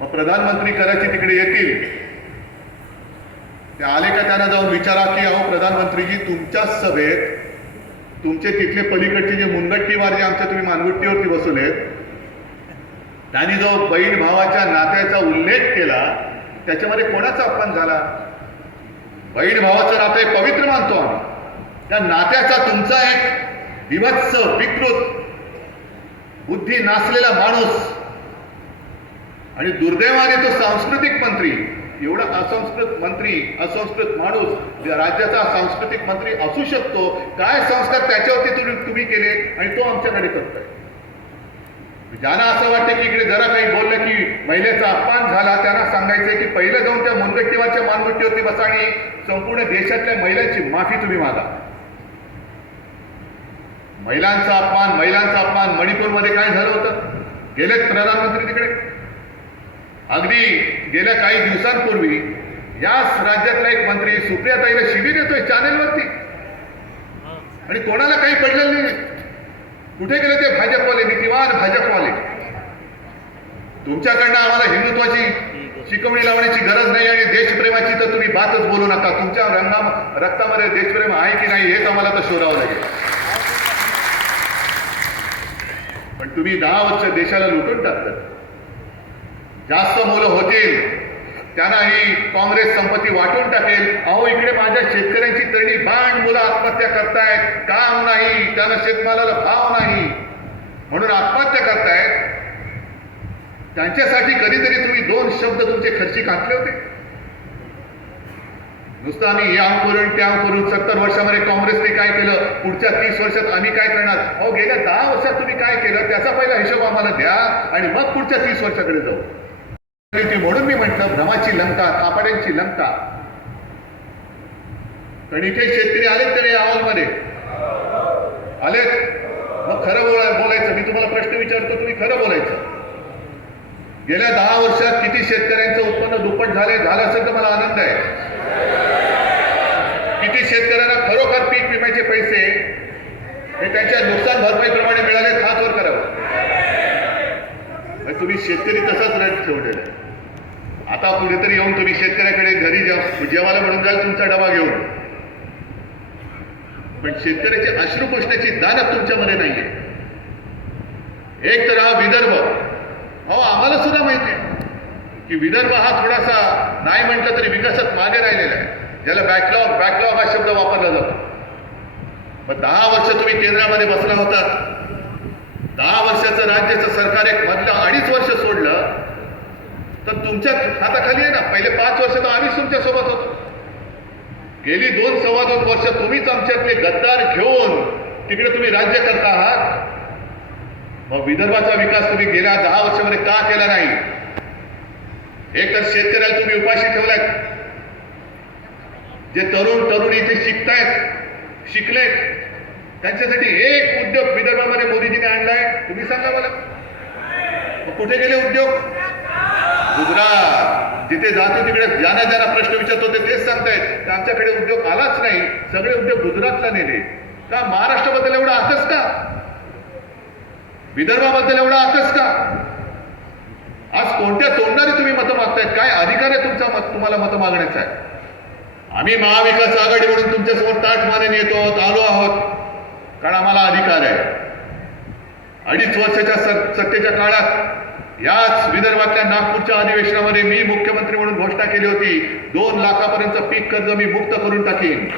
मग प्रधानमंत्री करायचे तिकडे येतील, ते आले का त्यांना जाऊन विचारा की अहो प्रधानमंत्रीजी, तुमच्याच सभेत तुमचे तिथले पलीकडचे जे मुनगट्टीवार जे आमच्या तुम्ही मानगुट्टीवरती बसवलेत, त्यांनी जो बहीण भावाच्या नात्याचा उल्लेख केला, त्याच्यामध्ये कोणाचा अपमान झाला? बहीण भावाचं नातं एक पवित्र मानतो आम्ही. त्या नात्याचा तुमचा एक विभत्स विकृत बुद्धी नासलेला माणूस आणि दुर्दैवाने तो सांस्कृतिक मंत्री, एवढा असंस्कृत माणूस राज्याचा सांस्कृतिक मंत्री असू शकतो, काय संस्कार त्याच्यावरती तुम्ही केले आणि तो आमच्याकडे करतोय. ज्यांना असं वाटतं की इकडे जरा काही बोललं की महिलेचा अपमान झाला, त्यांना सांगायचंय की पहिलं जाऊन त्या मुनगट्टीवारच्या मानगुट्टीवरती बसा आणि संपूर्ण देशातल्या महिलांची माफी तुम्ही मागा. महिलांचा अपमान मणिपूरमध्ये काय झालं होतं? गेलेत प्रधानमंत्री तिकडे. अगदी गेल्या काही दिवसांपूर्वी याच राज्यातला एक मंत्री सुप्रियाताईला शिवी देतोय चॅनेलवरती आणि कोणाला काही पडलेलं नाही. कुठे गेले ते भाजपवाले, नीतिवान भाजपवाले? तुमच्याकडनं आम्हाला हिंदुत्वाची शिकवणी लावण्याची गरज नाही आणि देशप्रेमाची तर तुम्ही बातच बोलू नका. तुमच्या रक्तामध्ये देशप्रेम आहे की नाही हेच आम्हाला तर शोधावं लागेल. पण तुम्ही 10 वर्ष देशाला लुटून टाकतात. जास्त मुलं होतील त्यांना ही काँग्रेस संपत्ती वाटून टाकेल. अहो इकडे माझ्या शेतकऱ्यांची तरी बाण मुलं आत्महत्या करतायत, काम नाही, त्यांना शेतमालाला भाव नाही म्हणून आत्महत्या करतायत. त्यांच्यासाठी कधीतरी तुम्ही 2 शब्द तुमचे खर्ची घातले होते? नुसतं आम्ही या करून त्या करून 70 वर्षामध्ये काँग्रेसने काय केलं, पुढच्या 30 वर्षात आम्ही काय करणार? अहो गेल्या 10 वर्षात तुम्ही काय केलं त्याचा पहिला हिशोब आम्हाला द्या आणि मग पुढच्या 30 वर्षाकडे जाऊ. म्हणून मी म्हटलं भ्रमाची लंका, कापड्यांची लंका. कारण इथे शेतकरी आलेत तरी अहवालमध्ये आलेत. मग खरं बोलायचं. मी तुम्हाला प्रश्न विचारतो, तुम्ही खरं बोलायचं. गेल्या 10 वर्षात किती शेतकऱ्यांचं उत्पन्न दुप्पट झालं असेल तर मला आनंद आहे. किती शेतकऱ्यांना खरोखर पीक विम्याचे पैसे हे त्यांच्या नुकसान भरपाईप्रमाणे मिळाले, हात वर करावं. तुम्ही शेतकरी तसाच रेट ठेवलेला आहे. आता कुठेतरी येऊन तुम्ही शेतकऱ्याकडे घरी जेवायला म्हणून जाल तुमचा डबा घेऊन, पण शेतकऱ्याची अश्रू पुसण्याची दानत तुमच्यामध्ये नाहीये. एक तर हा विदर्भ, हो आम्हाला सुद्धा माहिती आहे की विदर्भ हा थोडासा नाही म्हटलं तरी विकासात मागे राहिलेला आहे, ज्याला बॅकलॉग हा शब्द वापरला जातो. मग 10 वर्ष तुम्ही केंद्रामध्ये बसला होतात. 10 वर्षाचं राज्याचं सरकार एक मधलं 2.5 वर्ष सोडलं तर तुमच्या हाताखाली आहे ना. पहिले 5 वर्ष तर आम्हीच तुमच्या सोबत होतो. गेली 2-2.25 वर्ष तुम्हीच आमच्यातले गद्दार घेऊन तिकडे तुम्ही राज्य करता आहात. मग विदर्भाचा विकास तुम्ही गेल्या 10 वर्षामध्ये का केला नाही? एक तर शेतकऱ्याला तुम्ही उपाशी ठेवलात. जे तरुणी इथे शिकलेत त्यांच्यासाठी एक उद्योग विदर्भामध्ये मोदीजीने आणलाय, तुम्ही सांगा मला. कुठे गेले उद्योग? गुजरात. जिथे जातो तिकडे ज्यांना प्रश्न विचारतो तेच सांगतायत आमच्याकडे उद्योग आलाच नाही, सगळे उद्योग गुजरातला नेले. का महाराष्ट्राबद्दल एवढा आकस का? विदर्भाबद्दल एवढा आकस का? आज कोणत्या तोंडाने तुम्ही मतं मागतायत? काय अधिकार आहे तुम्हाला मतं मागण्याचा आहे? आम्ही महाविकास आघाडी म्हणून तुमच्यासमोर ताठ मानेने आलो आहोत कारण आम्हाला अधिकार आहे. 2.5 वर्षाच्या सत्तेच्या काळात याच विदर्भातल्या नागपूरच्या अधिवेशनामध्ये मी मुख्यमंत्री म्हणून घोषणा केली होती 2 लाखापर्यंत पीक कर्ज मी मुक्त करून टाकीन.